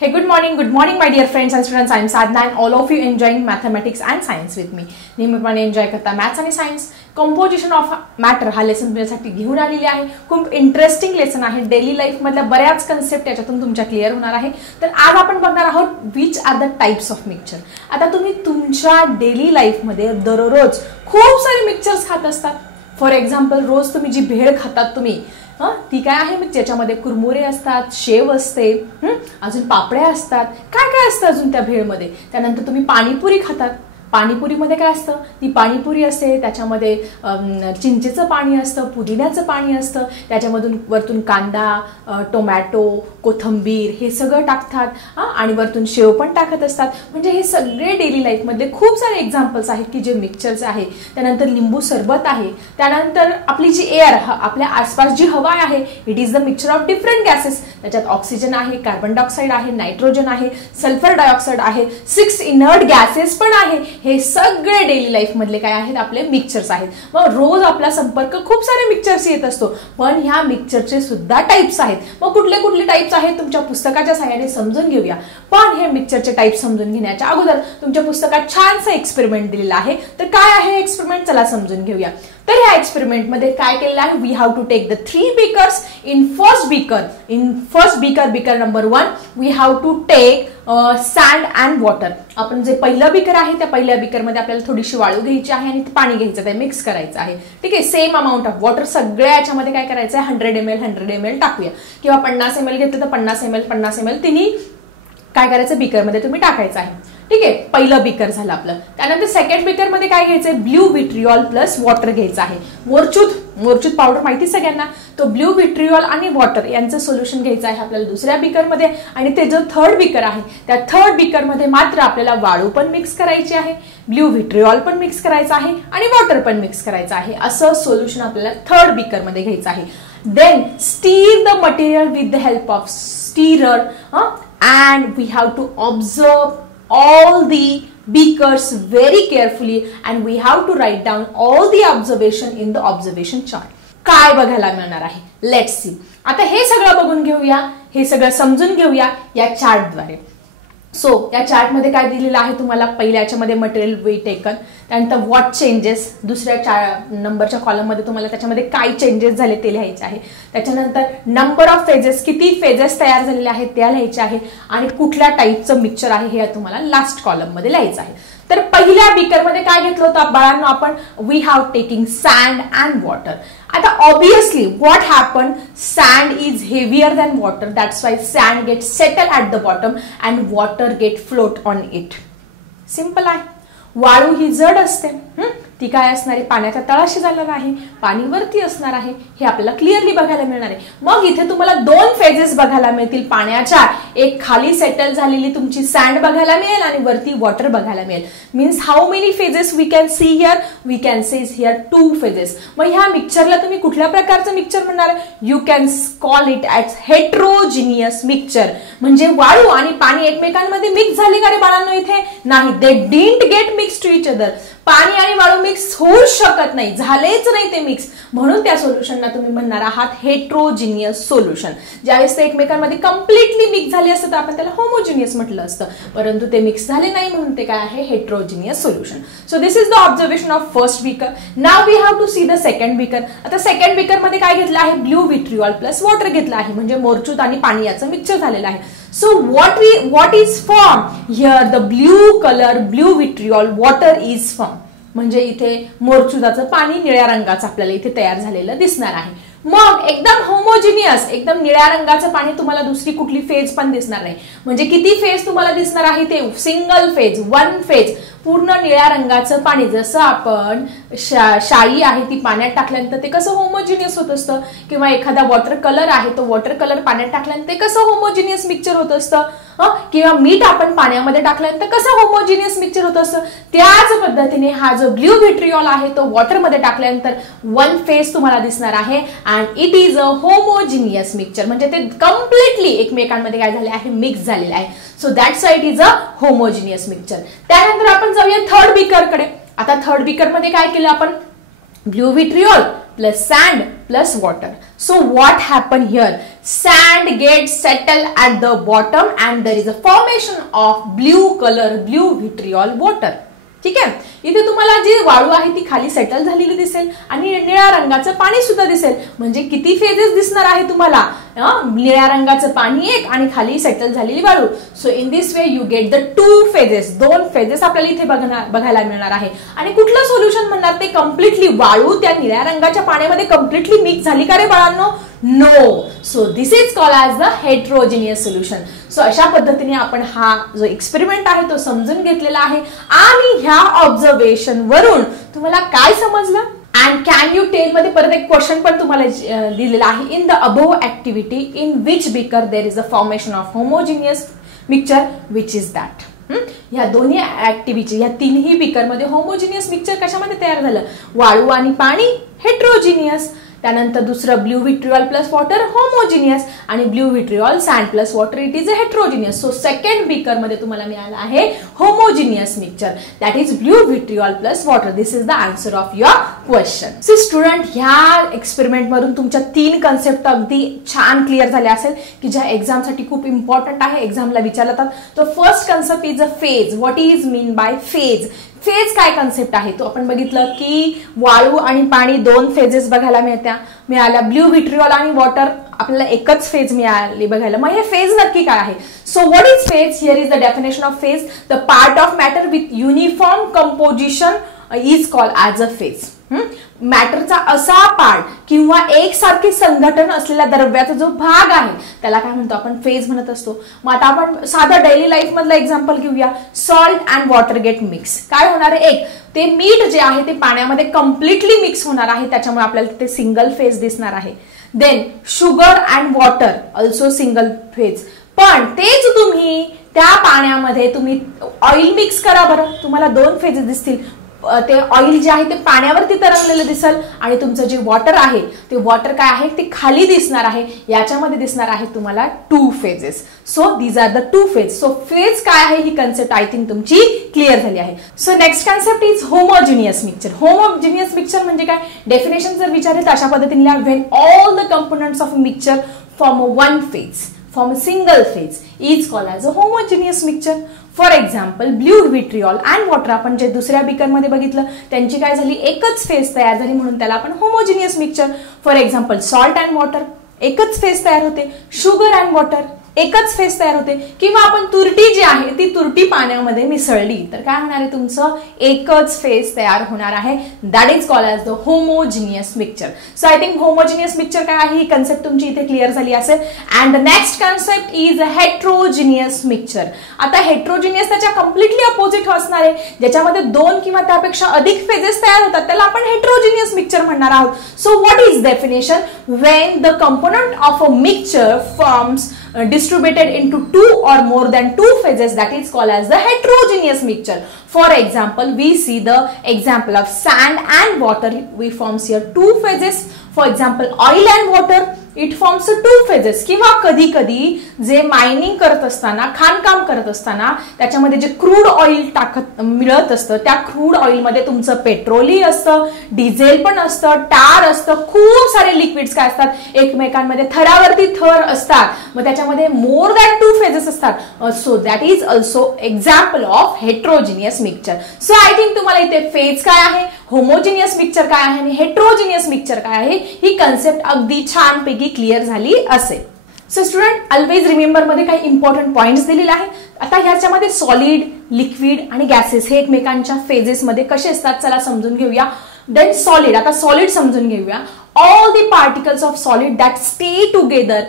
Hey, good morning, my dear friends and students. I am Sadhna and all of you enjoying mathematics and science with me. नेहमीप्रमाणे enjoy करता maths आणि science. Composition of matter हा lesson तुमच्यासाठी घेऊन आलेली आहे. खूप interesting lesson आहे. डेली लाईफ मधल्या बऱ्याच कन्सेप्ट याच्यातून तुमच्या क्लिअर होणार आहे. तर आज आपण बघणार आहोत which are the types of mixture. आता तुम्ही तुमच्या डेली लाईफ मध्ये दररोज खूप सारे मिक्सचर्स खात असतात. फॉर एक्झाम्पल रोज तुम्ही जी भेळ खातात तुम्ही ती काय आहे मग त्याच्यामध्ये कुरमुरे असतात, शेव असते, अजून पापड्या असतात, काय काय असतं अजून त्या भेळमध्ये. त्यानंतर तुम्ही पाणीपुरी खातात. पाणीपुरीमध्ये काय असतं, ती पाणीपुरी असते, त्याच्यामध्ये चिंचेचं पाणी असतं, पुदिन्याचं पाणी असतं, त्याच्यामधून वरतून कांदा, टोमॅटो, कोथिंबीर हे सगळं टाकतात आणि वरतून शेव पण टाकत असतात. म्हणजे हे सगळे डेली लाईफ मधले खूप सारे एक्झाम्पल्स आहेत की जे मिक्सचरचे आहे. त्यानंतर लिंबू सरबत आहे. त्यानंतर आपली जी एअर, आपल्या आसपास जी हवा आहे, it is the mixture of different gases. त्याच्यात ऑक्सिजन आहे, कार्बन डायऑक्साइड आहे, नायट्रोजन आहे, सल्फर डायऑक्साइड आहे, 6 इनर्ट गॅसेस पण आहे. हे सगळे डेली लाईफ मधले काय आहेत आपले मिक्सचर्स आहेत. मग रोज आपला संपर्क खूप सारे मिक्सचर्स येत असतो. पण ह्या मिक्सचरचे सुद्धा टाइप्स आहेत. मग कुठले कुठले टाइप्स आहेत तुमच्या पुस्तकाच्या सहाय्याने समजून घेऊया. पण हे मिक्सचरचे टाइप्स समजून घेण्याच्या अगोदर तुमच्या पुस्तकात छानसा एक्सपेरिमेंट दिलेला आहे. तर काय आहे एक्सपेरिमेंट चला समजून घेऊया. तर ह्या एक्सपेरिमेंट मध्ये काय केलेलं आहे, we have to take the 3 beakers. In first beaker number 1 we have to take sand and water. आपण जे पहिलं बीकर आहे त्या पहिल्या बीकर मध्ये आपल्याला थोडीशी वाळू घ्यायची आहे आणि पाणी घ्यायचं, ते मिक्स करायचं आहे. ठीक आहे. सेम अमाऊंट ऑफ वॉटर सगळ्या याच्यामध्ये काय करायचं आहे, 100 ml टाकूया किंवा 50 ml घेतलं तर 50 ml तिन्ही काय करायचं बीकर मध्ये तुम्ही टाकायचं आहे. ठीक आहे. पहिलं बीकर झालं आपलं. त्यानंतर सेकंड बीकर मध्ये काय घ्यायचंय, ब्ल्यू विट्रिऑल प्लस वॉटर घ्यायचं आहे. मोरचूत पावडर माहिती सगळ्यांना. तो ब्ल्यू विट्रिऑल आणि वॉटर यांचं सोल्युशन घ्यायचं आहे आपल्याला दुसऱ्या बीकर मध्ये. आणि ते जो थर्ड बीकर आहे त्या थर्ड बीकर मध्ये मात्र आपल्याला वाळू पण मिक्स करायची आहे, ब्ल्यू विट्रिऑल पण मिक्स करायचं आहे आणि वॉटर पण मिक्स करायचं आहे. असं सोल्युशन आपल्याला थर्ड बीकर मध्ये घ्यायचं आहे. Then stir the material with the help of stirrer and we have to observe all the beakers very carefully and we have to write down all the observation in the observation chart. काय बघायला मिळणार आहे, let's see. आता हे सगळं बघून घेऊया, हे सगळं समजून घेऊया या चार्टद्वारे. सो या चार्ट मध्ये काय दिलेलं आहे तुम्हाला, पहिल्या याच्यामध्ये मटेरियल वी टेकन, त्यानंतर व्हॉट चेंजेस, दुसऱ्या नंबरच्या कॉलम मध्ये तुम्हाला त्याच्यामध्ये काय चेंजेस झाले ते लिहायचे आहे. त्याच्यानंतर नंबर ऑफ फेजेस, किती फेजेस तयार झालेले आहेत त्या लिहायचे आहे आणि कुठल्या टाईपचं मिक्सचर आहे हे तुम्हाला लास्ट कॉलम मध्ये लिहायचं आहे. तर पहिल्या बीकर मध्ये काय घेतलं होतं बाळांनो आपण, we have taking sand and water. आता obviously what happen, sand is heavier than water, that's why sand get settle at the bottom and water get float on it. Simple आहे. वाळू ही जड असते, ती काय असणार आहे, पाण्याच्या तळाशी जाणार आहे, पाणी वरती असणार आहे, हे आपल्याला क्लिअरली बघायला मिळणार आहे. मग इथे तुम्हाला 2 फेजेस बघायला मिळतील पाण्याच्या. एक खाली सेटल झालेली तुमची सँड बघायला मिळेल आणि वरती वॉटर बघायला मिळेल. Means how many phases we can see here, we can see here 2 phases. मग ह्या मिक्सचरला तुम्ही कुठल्या प्रकारचं मिक्सचर म्हणणार, you can call it as heterogeneous mixture. म्हणजे वाळू आणि पाणी एकमेकांमध्ये मिक्स झाले का रे बाळांनो, इथे नाही, they didn't get mix to each other. पाणी आणि वाळू मिक्स होऊ शकत नाही, झालेच नाही ते मिक्स, म्हणून त्या सोल्युशनला तुम्ही म्हणणार आहात हेट्रोजिनियस सोल्युशन. ज्यावेळेस ते एकमेकांमध्ये कम्प्लिटली मिक्स झाले असतं तर आपण त्याला होमोजिनियस म्हटलं असतं, परंतु ते मिक्स झाले नाही म्हणून ते काय आहे, heterogeneous solution. So this is the observation of first beaker. Now we have to see the second beaker. आता सेकंड बीकर मध्ये काय घेतलं आहे, ब्ल्यू विट्रिऑल प्लस वॉटर घेतलं आहे, म्हणजे मोरचूत आणि पाणी याचं मिक्सचर झालेलं आहे. So what is formed here, the blue color, blue vitriol, water is formed. म्हणजे इथे मोरचुदाचं पाणी निळ्या रंगाचं आपल्याला इथे तयार झालेलं दिसणार आहे. मग एकदम होमोजिनियस, एकदम निळ्या रंगाचं पाणी तुम्हाला दुसरी कुठली फेज पण दिसणार नाही. म्हणजे किती फेज तुम्हाला दिसणार आहे, ते सिंगल फेज, 1 फेज, पूर्ण निळ्या रंगाचं पाणी. जसं आपण शाई आहे ती पाण्यात टाकल्यानंतर ते कसं होमोजिनियस होत असतं, किंवा एखादा वॉटर कलर आहे तो वॉटर कलर पाण्यात टाकल्यानंतर ते कसं होमोजिनियस मिक्सचर होत असतं, किंवा मीठ आपण पाण्यामध्ये टाकल्यानंतर कसं होमोजिनियस मिक्सचर होत असतं, त्याच पद्धतीने हा जो ब्ल्यू विट्रिऑल आहे तो वॉटर मध्ये टाकल्यानंतर 1 फेज तुम्हाला दिसणार आहे and it is a homogeneous mixture. म्हणजे ते कम्प्लिटली एकमेकांमध्ये काय झाले आहे, मिक्स झालेले आहे. So that's why it is a homogeneous mixture. त्यानंतर आपण जाऊया थर्ड बीकर कडे. आता थर्ड बीकर मध्ये काय केलं आपण, blue vitriol plus sand plus water. So what happened here? Sand gets settled at the bottom and there is a formation of blue color, blue vitriol water. ठीक आहे, इथे तुम्हाला जी वाळू आहे ती खाली सेटल झालेली दिसेल आणि निळ्या रंगाचं पाणी सुद्धा दिसेल. म्हणजे किती फेजेस दिसणार आहे तुम्हाला? निळ्या रंगाचं पाणी एक आणि खाली सेटल झालेली वाळू. So in this way you get the 2 phases, 2 phases आपल्याला इथे बघायला मिळणार आहे. आणि कुठलं सोल्युशन म्हणणार ते? कम्प्लिटली वाळू त्या निळ्या रंगाच्या पाण्यामध्ये कम्प्लिटली मिक्स झाली का रे बाळांनो? No. So this is called as the heterogeneous solution. So अशा पद्धतीने आपण हा जो एक्सपेरिमेंट आहे तो समजून घेतलेला आहे. आणि ह्या ऑब्झर्वेशन वरून तुम्हाला काय समजलं? अँड कॅन यू टेल मध्ये परत एक क्वेश्चन पण तुम्हाला दिलेला आहे. In the above activity in which beaker there is a formation of homogeneous mixture which is that? या दोन्ही ऍक्टिव्हिटी, या तिन्ही बीकर मध्ये होमोजिनियस मिक्सचर कशामध्ये तयार झालं? वाळू आणि पाणी हेट्रोजिनियस. त्यानंतर दुसरं blue vitriol plus water homogeneous आणि blue vitriol sand plus water it is a heterogeneous. So second beaker मध्ये तुम्हाला मिळालं आहे homogeneous mixture, that is blue vitriol plus water. This is the answer of your question. So student, ह्या experiment मधून तुमच्या 3 concept अगदी छान clear झाले असेल की ज्या एक्झामसाठी खूप इम्पॉर्टंट आहे, एक्झामला विचारला जातात. तो first concept is a phase. What is mean by phase? Phase काय कन्सेप्ट आहे तो आपण बघितलं की वाळू आणि पाणी 2 फेजेस बघायला मिळाल्या. ब्ल्यू विट्रिऑल आणि वॉटर आपल्याला एकच फेज मिळाली बघायला. मग हे फेज नक्की काय आहे? So what is phase? Here is the definition of phase. The part of matter with uniform composition is called as a phase. मॅटरचा असा पार्ट किंवा एकसारखी संघटन असलेल्या द्रव्याचा जो भाग आहे त्याला काय म्हणतो आपण? फेज म्हणत असतो. मग आता आपण साधा डेली लाईफ मधलं एक्झाम्पल घेऊया. Salt and water gate mix. काय होणार आहे? एक ते मीठ जे आहे ते पाण्यामध्ये कम्प्लिटली मिक्स होणार आहे, त्याच्यामुळे आपल्याला तिथे सिंगल फेज दिसणार आहे. Then sugar and water also single phase. पण तेच तुम्ही त्या पाण्यामध्ये तुम्ही ऑइल मिक्स करा बरं, तुम्हाला 2 फेजेस दिसतील. ते ऑइल जे आहे ते पाण्यावरती तरंगलेलं दिसेल आणि तुमचं जे वॉटर आहे ते वॉटर काय आहे ते खाली दिसणार आहे. याच्यामध्ये दिसणार आहे तुम्हाला 2 phases. So these are the 2 phase. So phase काय आहे ही कन्सेप्ट आय थिंक तुमची क्लिअर झाली आहे. So next concept is homogeneous mixture. Homogeneous mixture म्हणजे काय? डेफिनेशन जर विचारले तर अशा पद्धतीने लिहा. When all the components of mixture form one phase, form a single phase is called as a homogeneous mixture. For example blue vitriol and water आपण जे दुसऱ्या बीकर मध्ये बघितलं त्यांची काय झाली? एकच फेज तयार झाली, म्हणून त्याला आपण homogeneous mixture. For example salt and water एकच फेज तयार होते. शुगर अँड वॉटर एकच फेज तयार होते. किंवा आपण तुरटी जी आहे ती तुरटी पाण्यामध्ये मिसळली तर काय होणार आहे? तुमचं एकच फेज तयार होणार आहे. That is called as the homogeneous mixture. So I think homogeneous mixture काय आहे ही कन्सेप्ट तुमची इथे क्लिअर झाली असेल. And the next concept is heterogeneous mixture. आता हेट्रोजिनियस त्याच्या कम्प्लिटली अपोजिट असणार आहे, ज्याच्यामध्ये 2 किंवा त्यापेक्षा अधिक फेजेस तयार होतात त्याला आपण हेट्रोजिनियस मिक्सचर म्हणणार आहोत. So what is definition? When the component of a mixture forms distributed into 2 or more than 2 phases, that is called as the heterogeneous mixture. For example, we see the example of sand and water. We forms here 2 phases. For example, oil and water, it forms 2 phases. किंवा कधी कधी जे mining करत असताना, खाणकाम करत असताना त्याच्यामध्ये जे क्रूड ऑइल मिळत असतं त्या क्रूड ऑइल मध्ये तुमचं पेट्रोलही असतं, डिझेल पण असतं, टार असतं, खूप सारे लिक्विड्स काय असतात एकमेकांमध्ये थरावरती थर असतात. मग त्याच्यामध्ये मोर दॅन 2 फेजेस असतात. So that is also example of heterogeneous mixture. So I think तुम्हाला इथे फेज काय आहे, होमोजिनियस मिक्सचर काय आहे आणि हेट्रोजिनियस मिक्सचर काय आहे ही कन्सेप्ट अगदी छानपैकी क्लिअर झाली असेल. सो स्टुडंट, ऑलवेज रिमेंबर मध्ये काही इम्पॉर्टंट पॉइंट्स दिलेले आहेत. आता ह्याच्यामध्ये सॉलिड, लिक्विड आणि गॅसेस हे एकमेकांच्या फेजेस मध्ये कसे असतात चला समजून घेऊया. देन सॉलिड, आता सॉलिड समजून घेऊया. all the particles of solid that stay together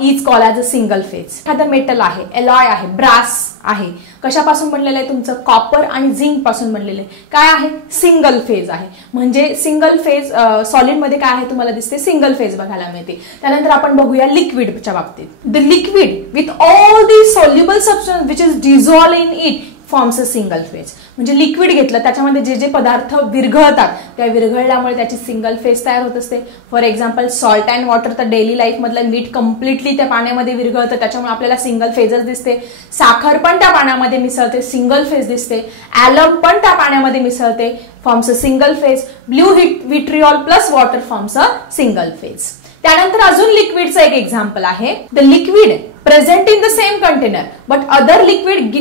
is called as a single phase. एखादं मेटल आहे, एलॉय आहे, ब्रास आहे, कशापासून बनलेलं आहे तुमचं? कॉपर आणि झिंक पासून बनलेलं आहे. काय आहे? सिंगल फेज आहे. म्हणजे सिंगल फेज सॉलिड मध्ये काय आहे तुम्हाला दिसते? सिंगल फेज बघायला मिळते. त्यानंतर आपण बघूया लिक्विडच्या बाबतीत. The liquid with all the soluble substance which is dissolve in it forms a single phase. म्हणजे लिक्विड घेतलं त्याच्यामध्ये जे जे पदार्थ विरघळतात त्या विरघळल्यामुळे त्याची सिंगल फेज तयार होत असते. For example salt and water, तर डेली लाईफ मधलं मीठ कम्प्लिटली त्या पाण्यामध्ये विरघळतं त्याच्यामुळे आपल्याला सिंगल फेजच दिसते. साखर पण त्या पाण्यामध्ये मिसळते, सिंगल फेज दिसते. ॲलम पण त्या पाण्यामध्ये मिसळते, forms a single phase. Blue vitriol plus water forms a single phase. त्यानंतर अजून लिक्विडचं एक एक्झाम्पल आहे. The liquid present in the same container but other liquid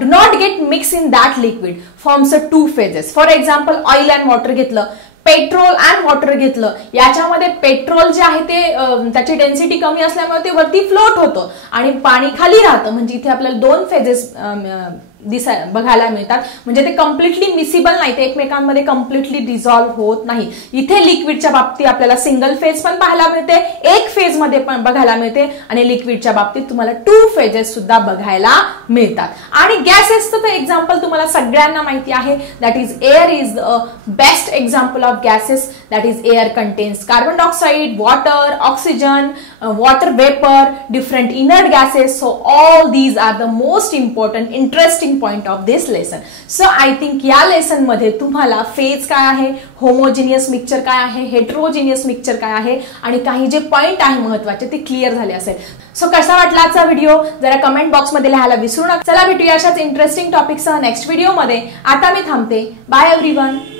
do not get mixed in that liquid forms a two phases. For example, oil and water घेतलं, petrol and water घेतलं, याच्यामध्ये petrol जे आहे ते त्याची density कमी असल्यामुळे ते वरती फ्लोट होतं आणि पाणी खाली राहतं. म्हणजे इथे आपल्याला दोन फेजेस बघायला मिळतात. म्हणजे ते कम्प्लिटली मिसिबल नाही, ते एकमेकांमध्ये कम्प्लिटली डिझॉल्व्ह होत नाही. इथे लिक्विडच्या बाबतीत आपल्याला सिंगल फेज पण पाहायला मिळते, एक फेज मध्ये पण बघायला मिळते आणि लिक्विडच्या बाबतीत तुम्हाला टू फेजेस सुद्धा बघायला मिळतात. आणि गॅसेसचं तर एक्झाम्पल तुम्हाला सगळ्यांना माहिती आहे, that is air is the best example of gases. That is, air contains carbon dioxide, water, oxygen, water vapor, different inert gases. So all these are the most important interesting point of this lesson. So I think या lesson मध्ये तुम्हाला phase काय आहे, homogeneous mixture काय आहे, हेटेरोजिनियस mixture काय आहे आणि काही जे पॉइंट आहे महत्त्वाचे ते क्लिअर झाले असेल. सो कसा वाटला आजचा व्हिडिओ जरा कमेंट बॉक्स मध्ये लिहायला विसरू नका. चला भेटूया अशाच इंटरेस्टिंग टॉपिकसह नेक्स्ट व्हिडिओ मध्ये. आता मी थांबते. Bye everyone.